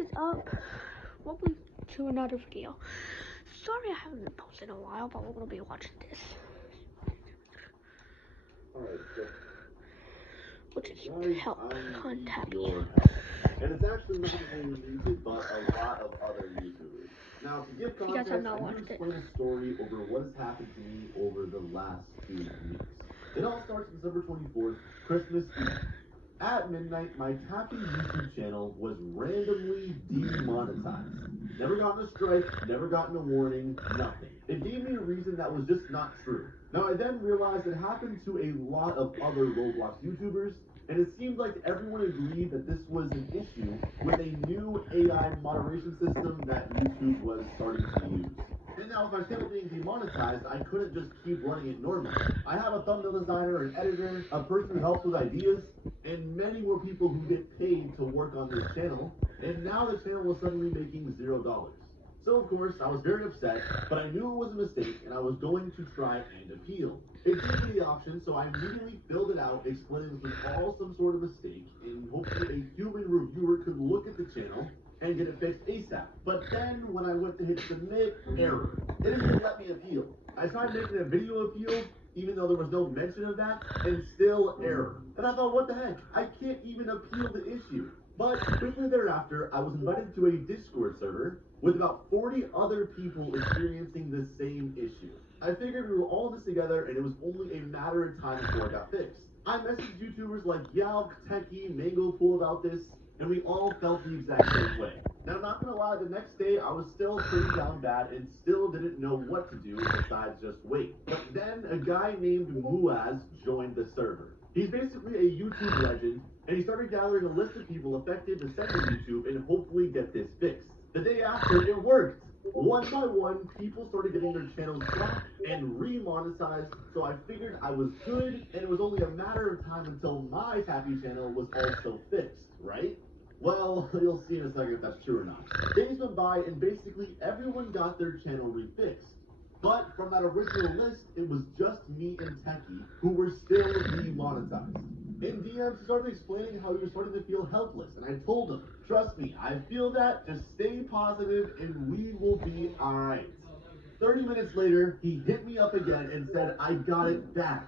is up? Welcome to another video. Sorry I haven't been posting in a while, but we're gonna be watching this. Which is help on Tappy. And it's actually not only me, but a lot of other YouTubers. Now, to give context, I'm going to explain a story over what has happened to me over the last 2 weeks. It all starts December 24th, Christmas Eve. At midnight, my Tappy YouTube channel was randomly demonetized. Never gotten a strike, never gotten a warning, nothing. It gave me a reason that was just not true. Now, I then realized it happened to a lot of other Roblox YouTubers, and it seemed like everyone agreed that this was an issue with a new AI moderation system that YouTube was starting to use. And now with my channel being demonetized, I couldn't just keep running it normally. I have a thumbnail designer, an editor, a person who helps with ideas, and many more people who get paid to work on this channel, and now the channel was suddenly making $0. So of course, I was very upset, but I knew it was a mistake, and I was going to try and appeal. It gave me the option, so I immediately filled it out, explaining this was all some sort of mistake, and hopefully a human reviewer could look at the channel and get it fixed ASAP. But then, when I went to hit submit, error. It didn't even let me appeal. I tried making a video appeal, even though there was no mention of that, and still error. And I thought, what the heck? I can't even appeal the issue. But quickly thereafter, I was invited to a Discord server with about 40 other people experiencing the same issue. I figured we were all in this together, and it was only a matter of time before it got fixed. I messaged YouTubers like Backkkkk, Mango Pool about this, and we all felt the exact same way. Now, not gonna lie, the next day I was still pretty down bad and still didn't know what to do besides just wait. But then a guy named Muaz joined the server. He's basically a YouTube legend, and he started gathering a list of people affected to send to YouTube and hopefully get this fixed. The day after, it worked. One by one, people started getting their channels back and re-monetized, so I figured I was good, and it was only a matter of time until my Tappy channel was also fixed, right? Well, you'll see in a second if that's true or not. Days went by, and basically everyone got their channel refixed. But from that original list, it was just me and Techie who were still demonetized. In DMs, he started explaining how he was starting to feel helpless, and I told him, trust me, I feel that, just stay positive, and we will be alright. 30 minutes later, he hit me up again and said, I got it back.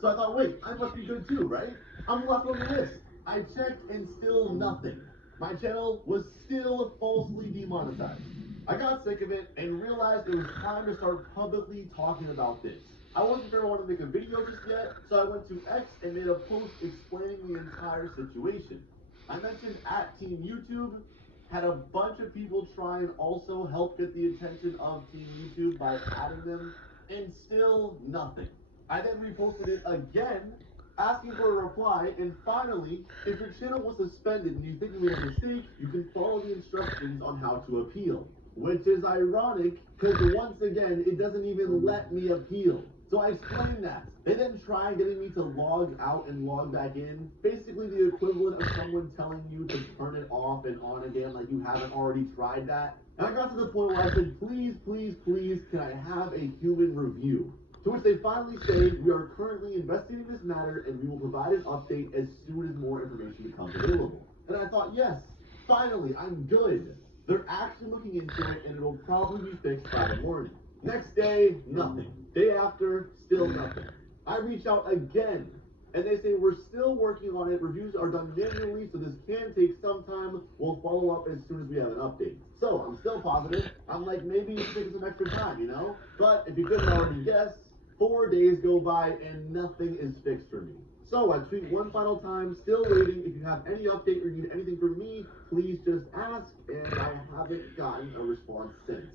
So I thought, wait, I must be good too, right? I'm left on the list. I checked and still nothing. My channel was still falsely demonetized. I got sick of it and realized it was time to start publicly talking about this. I wasn't sure I wanted to make a video just yet, so I went to X and made a post explaining the entire situation. I mentioned at Team YouTube, had a bunch of people try and also help get the attention of Team YouTube by adding them, and still nothing. I then reposted it again, asking for a reply, and finally, if your channel was suspended and you think you made a mistake, you can follow the instructions on how to appeal. Which is ironic, because once again, it doesn't even let me appeal. So I explained that. They then tried getting me to log out and log back in. Basically the equivalent of someone telling you to turn it off and on again like you haven't already tried that. And I got to the point where I said, please, please, please, can I have a human review? To which they finally say, we are currently investigating this matter and we will provide an update as soon as more information becomes available. And I thought, yes, finally, I'm good. They're actually looking into it and it'll probably be fixed by the morning. Next day, nothing. Day after, still nothing. I reach out again, and they say we're still working on it. Reviews are done manually, so this can take some time. We'll follow up as soon as we have an update. So I'm still positive. I'm like, maybe it should take some extra time, you know? But if you couldn't already guess, 4 days go by and nothing is fixed for me. So I tweet one final time, still waiting. If you have any update or need anything from me, please just ask, and I haven't gotten a response since.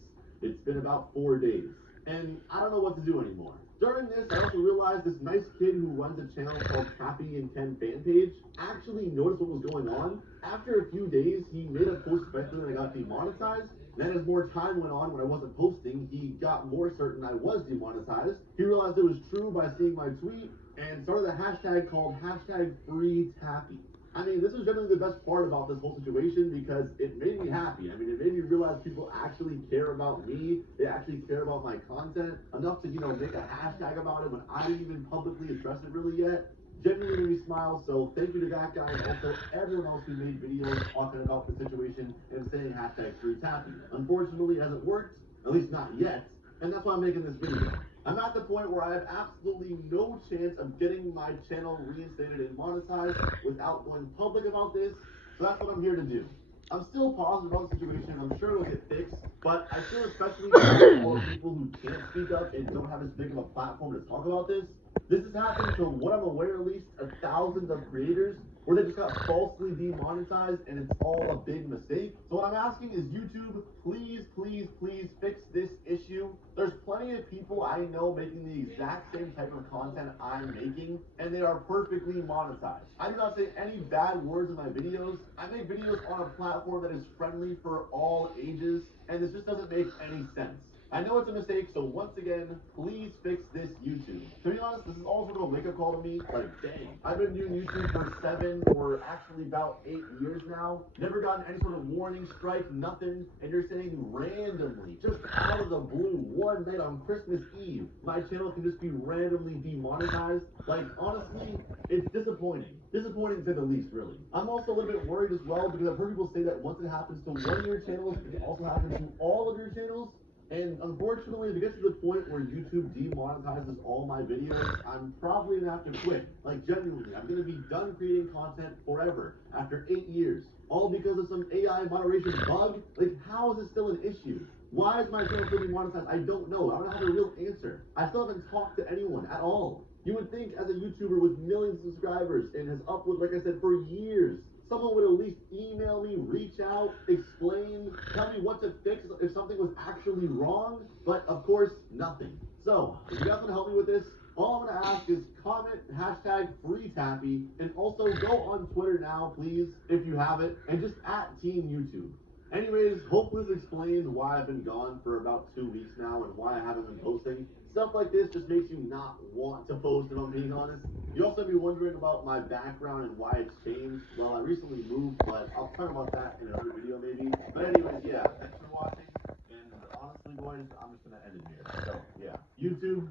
It's been about 4 days, and I don't know what to do anymore. During this, I also realized this nice kid who runs a channel called Tappy and Ken fan page actually noticed what was going on. After a few days, he made a post especially when I got demonetized. Then as more time went on when I wasn't posting, he got more certain I was demonetized. He realized it was true by seeing my tweet and started a hashtag called #FreeTappy. I mean, this was generally the best part about this whole situation because it made me happy. I mean, it made me realize people actually care about me. They actually care about my content enough to, make a hashtag about it when I didn't even publicly address it really yet. genuinely made me smile. So thank you to that guy and also everyone else who made videos talking about the situation and saying #FreeTappy. Unfortunately, it hasn't worked, at least not yet, and that's why I'm making this video. I'm at the point where I have absolutely no chance of getting my channel reinstated and monetized without going public about this, so that's what I'm here to do. I'm still positive about the situation. I'm sure it'll get fixed, but I feel especially bad for all the people who can't speak up and don't have as big of a platform to talk about this. This has happened to what I'm aware at least thousands of creators where they just got falsely demonetized and it's all a big mistake. So what I'm asking is YouTube, please, please, please fix this issue. There's plenty of people I know making the exact same type of content I'm making and they are perfectly monetized. I do not say any bad words in my videos. I make videos on a platform that is friendly for all ages and this just doesn't make any sense. I know it's a mistake, so once again, please fix this YouTube. To be honest, this is also a wake-up call to me. Like, dang, I've been doing YouTube for 7 or actually about 8 years now. Never gotten any sort of warning, strike, nothing. And you're saying randomly, just out of the blue, one night on Christmas Eve, my channel can just be randomly demonetized. Like, honestly, it's disappointing. Disappointing to say the least, really. I'm also a little bit worried as well because I've heard people say that once it happens to one of your channels, it can also happen to all of your channels. And unfortunately, if it gets to the point where YouTube demonetizes all my videos, I'm probably gonna have to quit. Like, genuinely, I'm gonna be done creating content forever after 8 years. All because of some AI moderation bug? Like, how is this still an issue? Why is my channel still demonetized? I don't know. I don't have a real answer. I still haven't talked to anyone at all. You would think as a YouTuber with millions of subscribers and has uploaded, like I said, for years, someone would at least email me, reach out, explain, tell me what to fix if something was actually wrong, but of course, nothing. So, if you guys want to help me with this, all I'm going to ask is comment #FreeTappy and also go on Twitter now, please, if you have it, and just @Team YouTube. Anyways, hopefully this explains why I've been gone for about 2 weeks now and why I haven't been posting. Stuff like this just makes you not want to post, if I'm being honest. You also may be wondering about my background and why it's changed. Well, I recently moved, but I'll talk about that in another video maybe. But anyways, yeah, thanks for watching. And honestly, boys, I'm just going to end it here. So, yeah. YouTube,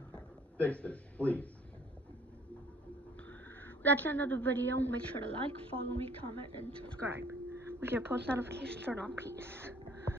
fix this, please. That's the end of the video. Make sure to like, follow me, comment, and subscribe. With your post notifications turned on. Peace.